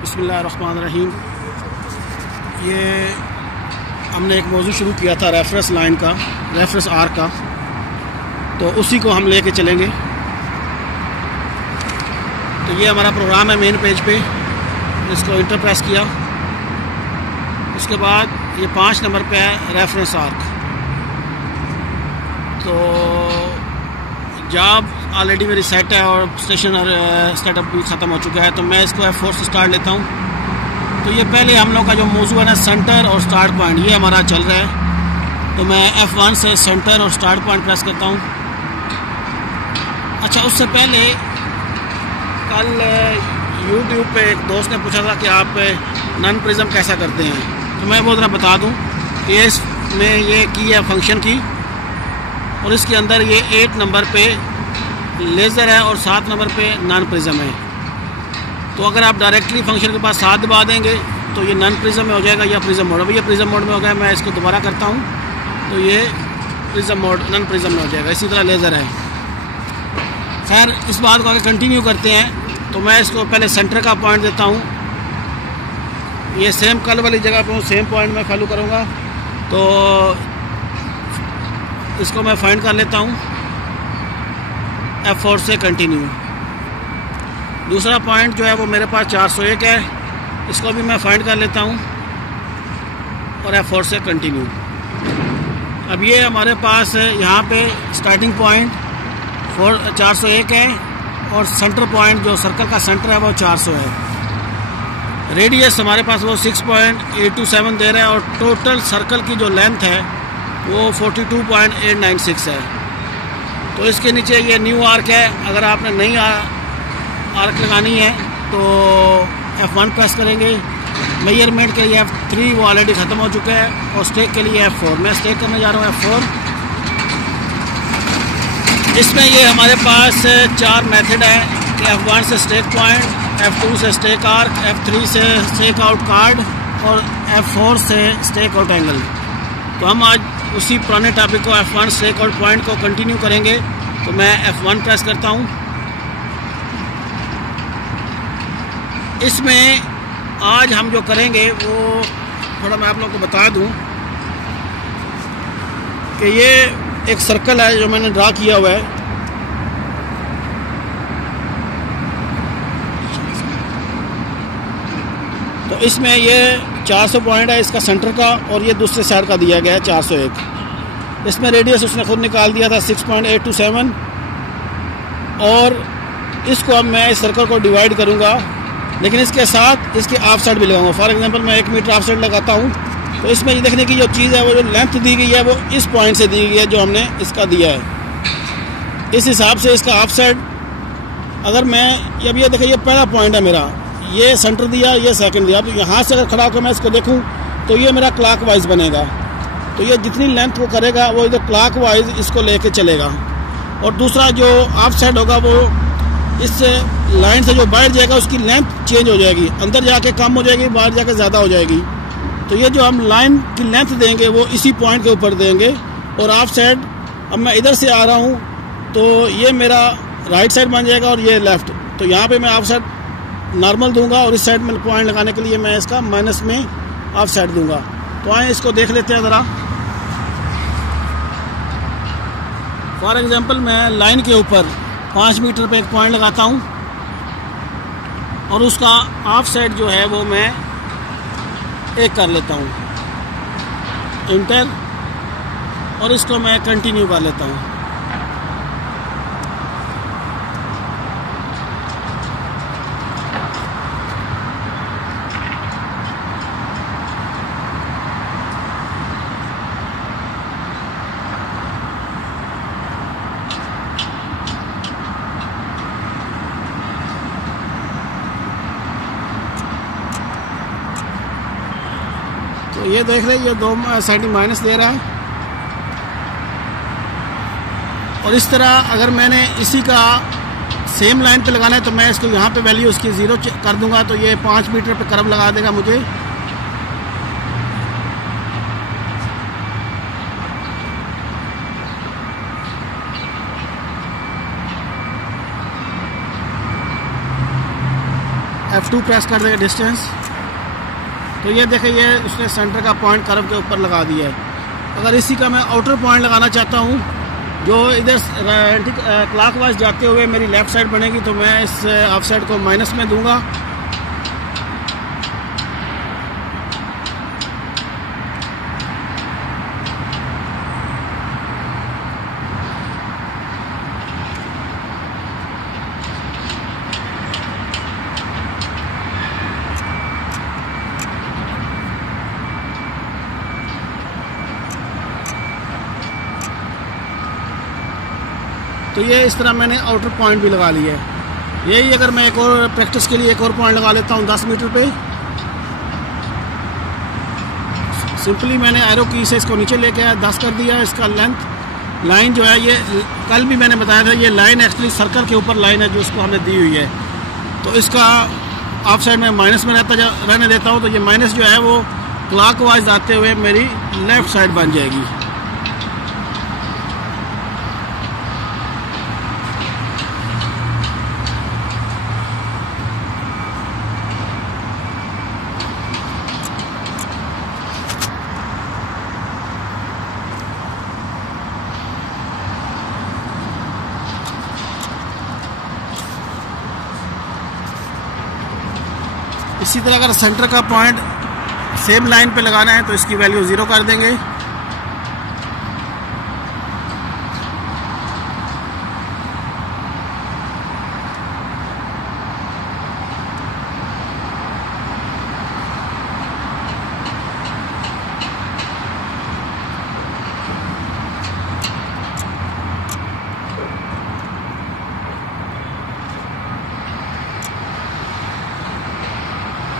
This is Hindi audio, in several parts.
बिस्मिल्लाहिर्रहमानिर्रहीम। ये हमने एक मौजू शुरू किया था रेफरेंस लाइन का, रेफरेंस आर का, तो उसी को हम लेके चलेंगे। तो ये हमारा प्रोग्राम है मेन पेज पे, इसको इंटर प्रेस किया। उसके बाद ये 5 नंबर पे है रेफरेंस आर्क। तो जॉब ऑलरेडी मेरी सेट है और स्टेशन और सेटअप भी ख़त्म हो चुका है, तो मैं इसको F4 से स्टार्ट लेता हूँ। तो ये पहले हम लोग का जो मौजू है ना, सेंटर और स्टार्ट पॉइंट, ये हमारा चल रहा है। तो मैं F1 से सेंटर और स्टार्ट पॉइंट प्रेस करता हूँ। अच्छा, उससे पहले कल YouTube पे एक दोस्त ने पूछा था कि आप नन प्रिज्म कैसा करते हैं, तो मैं वो ज़रा बता दूँ कि इसमें ये की है फंक्शन की, और इसके अंदर ये 8 नंबर पे लेज़र है और 7 नंबर पे नन प्रिज्म है। तो अगर आप डायरेक्टली फंक्शन के पास 7 दबा देंगे तो ये नन प्रिज्म में हो जाएगा या प्रिज्म मोड में। ये प्रिज्म मोड में हो गया। मैं इसको दोबारा करता हूँ तो ये प्रिज्म मोड नन प्रिज्म में हो जाएगा। इसी तरह लेज़र है। खैर, इस बात को आगे कंटिन्यू करते हैं। तो मैं इसको पहले सेंटर का पॉइंट देता हूँ। ये सेम कल वाली जगह पर हूँ, सेम पॉइंट में फॉलो करूँगा। तो इसको मैं फाइंड कर लेता हूँ F4 से कंटिन्यू। दूसरा पॉइंट जो है वो मेरे पास 401 है, इसको भी मैं फाइंड कर लेता हूँ और F4 से कंटिन्यू। अब ये हमारे पास यहाँ पे स्टार्टिंग पॉइंट 401 है और सेंटर पॉइंट जो सर्कल का सेंटर है वो 400 है। रेडियस हमारे पास वो 6.827 दे रहा है और टोटल सर्कल की जो लेंथ है वो 42.896 है। तो इसके नीचे ये न्यू आर्क है। अगर आपने नई आर्क लगानी है तो F1 प्रेस करेंगे। मेजरमेंट के लिए F3 वो ऑलरेडी ख़त्म हो चुका है और स्टेक के लिए F4। मैं स्टेक करने जा रहा हूँ F4। इसमें ये हमारे पास 4 मेथड है कि F1 से स्टेक पॉइंट, F2 से स्टेक आर्क, F3 से स्टेक आउट कार्ड और F4 से स्टेक आउट एंगल। तो हम आज उसी पुराने टॉपिक को F1 स्टेक आउट पॉइंट को कंटिन्यू करेंगे। तो मैं F1 प्रेस करता हूँ। इसमें आज हम जो करेंगे वो थोड़ा मैं आप लोगों को बता दूं कि ये एक सर्कल है जो मैंने ड्रा किया हुआ है। तो इसमें ये 400 पॉइंट है इसका सेंटर का, और ये दूसरे साइड का दिया गया है 401। इसमें रेडियस उसने खुद निकाल दिया था 6.827। और इसको अब मैं इस सर्कल को डिवाइड करूंगा, लेकिन इसके साथ इसके ऑफ साइड भी लगाऊंगा। फॉर एग्जांपल मैं 1 मीटर ऑफ साइड लगाता हूँ। तो इसमें ये देखने की जो चीज़ है वो जो लेंथ दी गई है वो इस पॉइंट से दी गई है जो हमने इसका दिया है। इस हिसाब से इसका ऑफ साइड, अगर मैं अब ये देखिए, ये पहला पॉइंट है मेरा, ये सेंटर दिया, ये सेकंड दिया। अब यहाँ से अगर खड़ा होकर मैं इसको देखूँ तो ये मेरा क्लॉकवाइज बनेगा। तो ये जितनी लेंथ वो करेगा वो इधर क्लॉकवाइज इसको लेके चलेगा। और दूसरा जो ऑफ साइड होगा वो इस लाइन से जो बाहर जाएगा उसकी लेंथ चेंज हो जाएगी, अंदर जाके कम हो जाएगी, बाहर जाके ज़्यादा हो जाएगी। तो ये जो हम लाइन की लेंथ देंगे वो इसी पॉइंट के ऊपर देंगे। और ऑफ साइड, अब मैं इधर से आ रहा हूँ तो ये मेरा राइट साइड बन जाएगा और ये लेफ़्ट। तो यहाँ पे मैं ऑफ साइड नॉर्मल दूंगा और इस साइड में पॉइंट लगाने के लिए मैं इसका माइनस में ऑफ साइड दूंगा। तो आए इसको देख लेते हैं ज़रा। फॉर एग्जांपल मैं लाइन के ऊपर 5 मीटर पे एक पॉइंट लगाता हूँ और उसका ऑफ साइड जो है वो मैं 1 कर लेता हूँ, इंटर, और इसको मैं कंटिन्यू कर लेता हूँ। तो ये देख रहे हैं, ये 2 साइड माइनस दे रहा है। और इस तरह अगर मैंने इसी का सेम लाइन पे लगाना है तो मैं इसको यहाँ पे वैल्यू उसकी 0 कर दूंगा। तो ये 5 मीटर पे कर्व लगा देगा मुझे। F2 प्रेस कर देंगे डिस्टेंस, तो ये देखें ये उसने सेंटर का पॉइंट कर्व के ऊपर लगा दिया है। अगर इसी का मैं आउटर पॉइंट लगाना चाहता हूँ जो इधर क्लॉकवाइज जाते हुए मेरी लेफ़्ट साइड बनेगी, तो मैं इस ऑफ साइड को माइनस में दूंगा। तो ये इस तरह मैंने आउटर पॉइंट भी लगा लिया है। यही अगर मैं एक और प्रैक्टिस के लिए एक और पॉइंट लगा लेता हूँ 10 मीटर पे, सिंपली मैंने एरो की से इसको नीचे लेके आया, 10 कर दिया। इसका लेंथ लाइन जो है, ये कल भी मैंने बताया था, ये लाइन एक्चुअली सर्कल के ऊपर लाइन है जो उसको हमें दी हुई है। तो इसका ऑफ साइड में माइनस में रहने देता हूँ, तो ये माइनस जो है वो क्लॉकवाइज आते हुए मेरी लेफ़्ट साइड बन जाएगी। इसी तरह अगर सेंटर का पॉइंट सेम लाइन पे लगाना है तो इसकी वैल्यू 0 कर देंगे।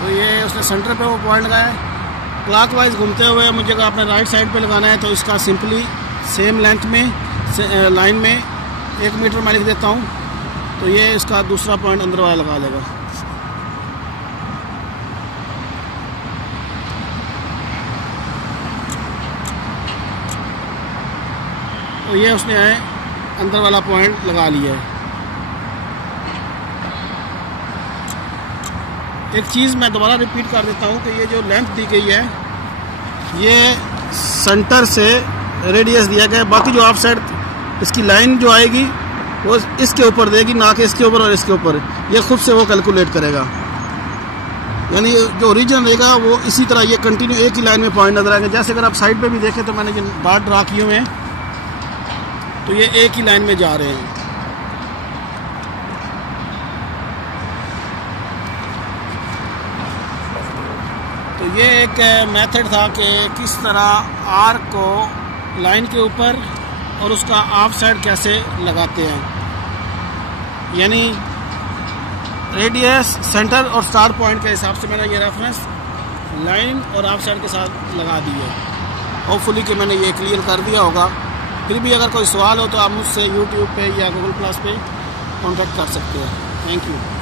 तो ये उसने सेंटर पे वो पॉइंट लगाया है। क्लॉकवाइज घूमते हुए मुझे अगर अपने राइट साइड पे लगाना है तो इसका सिंपली सेम लेंथ में लाइन में 1 मीटर मैं लिख देता हूँ, तो ये इसका दूसरा पॉइंट अंदर वाला लगा लेगा। तो ये उसने अंदर वाला पॉइंट लगा लिया है। एक चीज़ मैं दोबारा रिपीट कर देता हूँ कि ये जो लेंथ दी गई है ये सेंटर से रेडियस दिया गया है, बाकी जो ऑफ साइड इसकी लाइन जो आएगी वो इसके ऊपर देगी, ना कि इसके ऊपर और इसके ऊपर। ये खुद से वो कैलकुलेट करेगा, यानी जो ओरिजिनल रहेगा वो इसी तरह ये कंटिन्यू एक ही लाइन में पॉइंट नजर आएंगे। जैसे अगर आप साइड पे भी देखें तो मैंने जो डॉट ड्रा किए हुए हैं तो ये एक ही लाइन में जा रहे हैं। तो ये एक मेथड था कि किस तरह आर्क को लाइन के ऊपर और उसका ऑफ साइड कैसे लगाते हैं, यानी रेडियस, सेंटर और स्टार पॉइंट के हिसाब से मैंने ये रेफरेंस लाइन और ऑफ साइड के साथ लगा दी है। होपफुली कि मैंने ये क्लियर कर दिया होगा। फिर भी अगर कोई सवाल हो तो आप मुझसे यूट्यूब पे या गूगल+ पे कॉन्टैक्ट कर सकते हैं। Thank you.